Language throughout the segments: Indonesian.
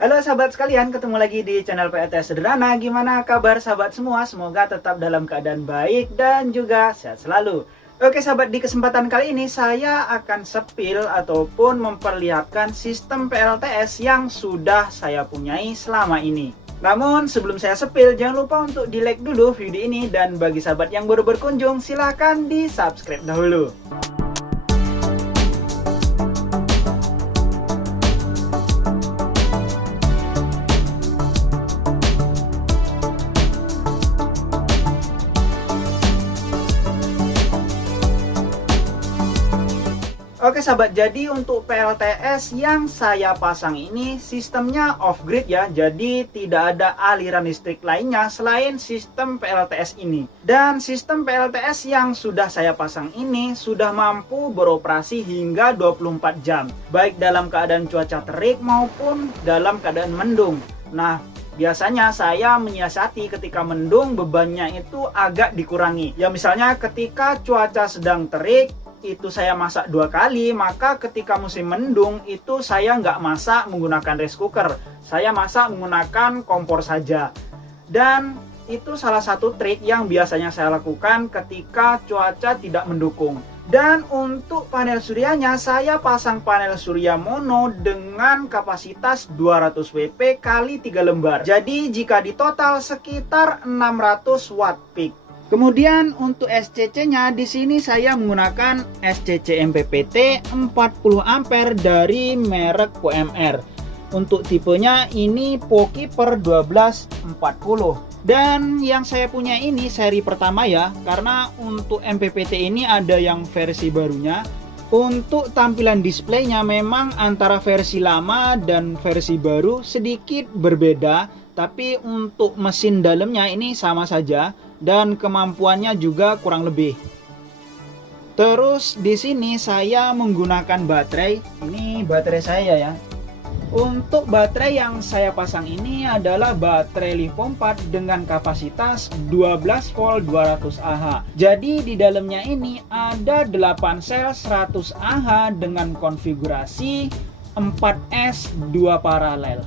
Halo sahabat sekalian, ketemu lagi di channel PLTS Sederhana. Gimana kabar sahabat semua? Semoga tetap dalam keadaan baik dan juga sehat selalu. Oke sahabat, di kesempatan kali ini saya akan sepil ataupun memperlihatkan sistem PLTS yang sudah saya punyai selama ini. Namun sebelum saya sepil, jangan lupa untuk di like dulu video ini, dan bagi sahabat yang baru berkunjung silahkan di subscribe dahulu. Oke sahabat, jadi untuk PLTS yang saya pasang ini sistemnya off-grid ya. Jadi tidak ada aliran listrik lainnya selain sistem PLTS ini. Dan sistem PLTS yang sudah saya pasang ini sudah mampu beroperasi hingga 24 jam. Baik dalam keadaan cuaca terik maupun dalam keadaan mendung. Nah, biasanya saya menyiasati ketika mendung bebannya itu agak dikurangi. Ya misalnya ketika cuaca sedang terik, itu saya masak 2 kali, maka ketika musim mendung itu saya nggak masak menggunakan rice cooker, saya masak menggunakan kompor saja. Dan itu salah satu trik yang biasanya saya lakukan ketika cuaca tidak mendukung. Dan untuk panel suryanya, saya pasang panel surya mono dengan kapasitas 200 WP kali 3 lembar. Jadi jika di total sekitar 600 watt peak. Kemudian untuk SCC-nya di sini saya menggunakan SCC MPPT 40 ampere dari merek QMR. Untuk tipenya ini Pokeeper 1240. Dan yang saya punya ini seri pertama ya, karena untuk MPPT ini ada yang versi barunya. Untuk tampilan displaynya memang antara versi lama dan versi baru sedikit berbeda, tapi untuk mesin dalamnya ini sama saja. Dan kemampuannya juga kurang lebih. Terus di sini saya menggunakan baterai. Ini baterai saya ya. Untuk baterai yang saya pasang ini adalah baterai lithium 4 dengan kapasitas 12 volt 200 Ah. Jadi di dalamnya ini ada 8 sel 100 Ah dengan konfigurasi 4S 2 paralel.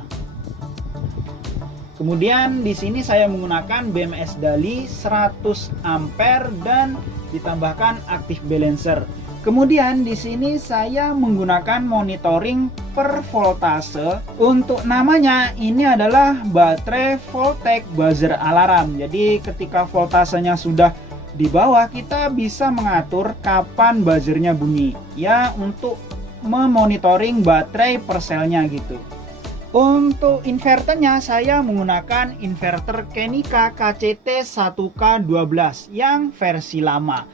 Kemudian di sini saya menggunakan BMS Dali 100 ampere dan ditambahkan active balancer. Kemudian di sini saya menggunakan monitoring per voltase. Untuk namanya ini adalah baterai Voltec buzzer alarm. Jadi ketika voltasenya sudah di bawah, kita bisa mengatur kapan buzzernya bunyi. Ya, untuk memonitoring baterai per selnya gitu. Untuk inverternya saya menggunakan inverter Kenika KCT 1K12 yang versi lama.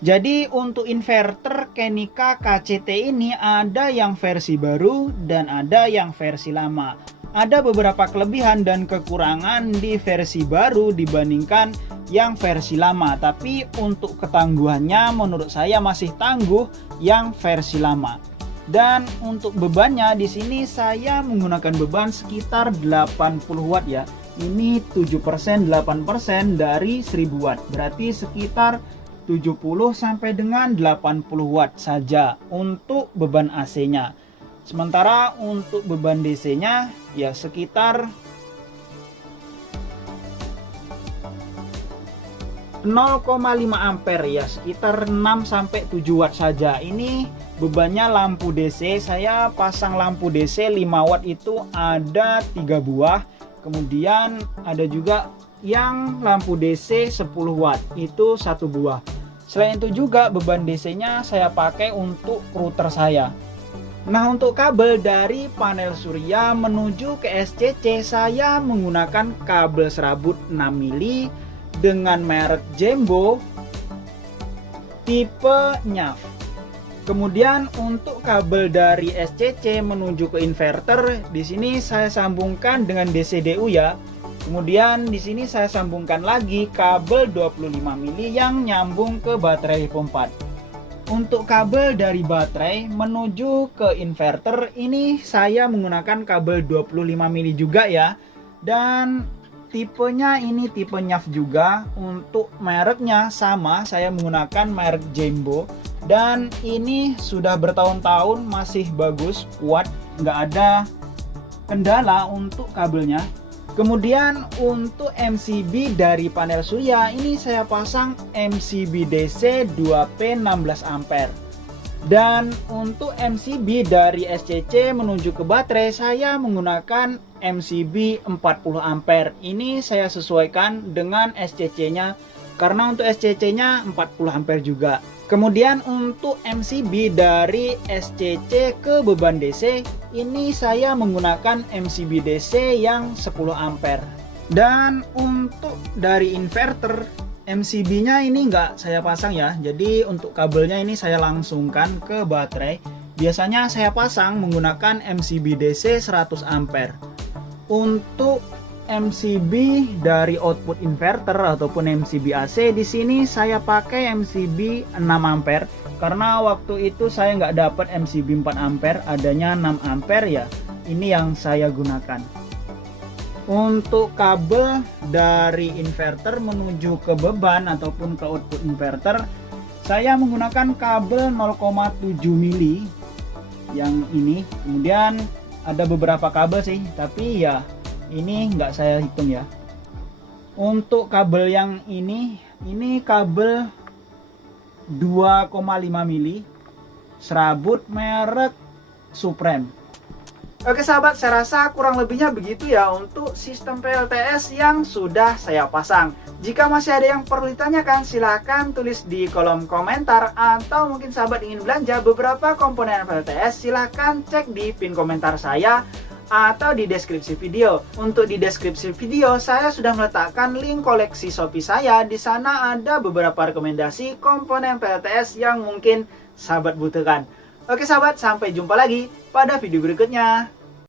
Jadi untuk inverter Kenika KCT ini ada yang versi baru dan ada yang versi lama. Ada beberapa kelebihan dan kekurangan di versi baru dibandingkan yang versi lama, tapi untuk ketangguhannya menurut saya masih tangguh yang versi lama. Dan untuk bebannya di sini saya menggunakan beban sekitar 80 watt ya. Ini 7% 8% dari 1000 watt. Berarti sekitar 70 sampai dengan 80 watt saja untuk beban AC-nya. Sementara untuk beban DC-nya ya sekitar 0,5 ampere ya, sekitar 6 sampai 7 watt saja. Ini bebannya lampu DC. Saya pasang lampu DC 5 watt itu ada 3 buah. Kemudian ada juga yang lampu DC 10 watt itu 1 buah. Selain itu juga beban DC-nya saya pakai untuk router saya. Nah, untuk kabel dari panel surya menuju ke SCC saya menggunakan kabel serabut 6 mili dengan merek Jembo tipe NYAF. Kemudian untuk kabel dari SCC menuju ke inverter, di sini saya sambungkan dengan DCDU ya. Kemudian di sini saya sambungkan lagi kabel 25 mili yang nyambung ke baterai lithium 4. Untuk kabel dari baterai menuju ke inverter ini saya menggunakan kabel 25 mili juga ya. Dan tipenya ini tipe NYAF juga. Untuk mereknya sama, saya menggunakan merek Jembo. Dan ini sudah bertahun-tahun masih bagus, kuat, nggak ada kendala untuk kabelnya. Kemudian untuk MCB dari panel surya ini saya pasang MCB DC 2P 16 ampere. Dan untuk MCB dari SCC menuju ke baterai saya menggunakan MCB 40 ampere. Ini saya sesuaikan dengan SCC-nya karena untuk SCC-nya 40 ampere juga. Kemudian untuk MCB dari SCC ke beban DC ini saya menggunakan MCB DC yang 10 ampere. Dan untuk dari inverter MCB-nya ini nggak saya pasang ya. Jadi untuk kabelnya ini saya langsungkan ke baterai. Biasanya saya pasang menggunakan MCB DC 100 ampere. Untuk MCB dari output inverter ataupun MCB AC di sini saya pakai MCB 6 ampere karena waktu itu saya nggak dapat MCB 4 ampere, adanya 6 ampere ya. Ini yang saya gunakan. Untuk kabel dari inverter menuju ke beban ataupun ke output inverter saya menggunakan kabel 0,7 mili yang ini. Kemudian ada beberapa kabel sih, tapi ya ini nggak saya hitung ya. Untuk kabel yang ini kabel 2,5 mili serabut merek Supreme. Oke sahabat, saya rasa kurang lebihnya begitu ya untuk sistem PLTS yang sudah saya pasang. Jika masih ada yang perlu ditanyakan silahkan tulis di kolom komentar, atau mungkin sahabat ingin belanja beberapa komponen PLTS silahkan cek di pin komentar saya atau di deskripsi video. Untuk di deskripsi video saya sudah meletakkan link koleksi Shopee saya. Di sana ada beberapa rekomendasi komponen PLTS yang mungkin sahabat butuhkan. Oke sahabat, sampai jumpa lagi pada video berikutnya.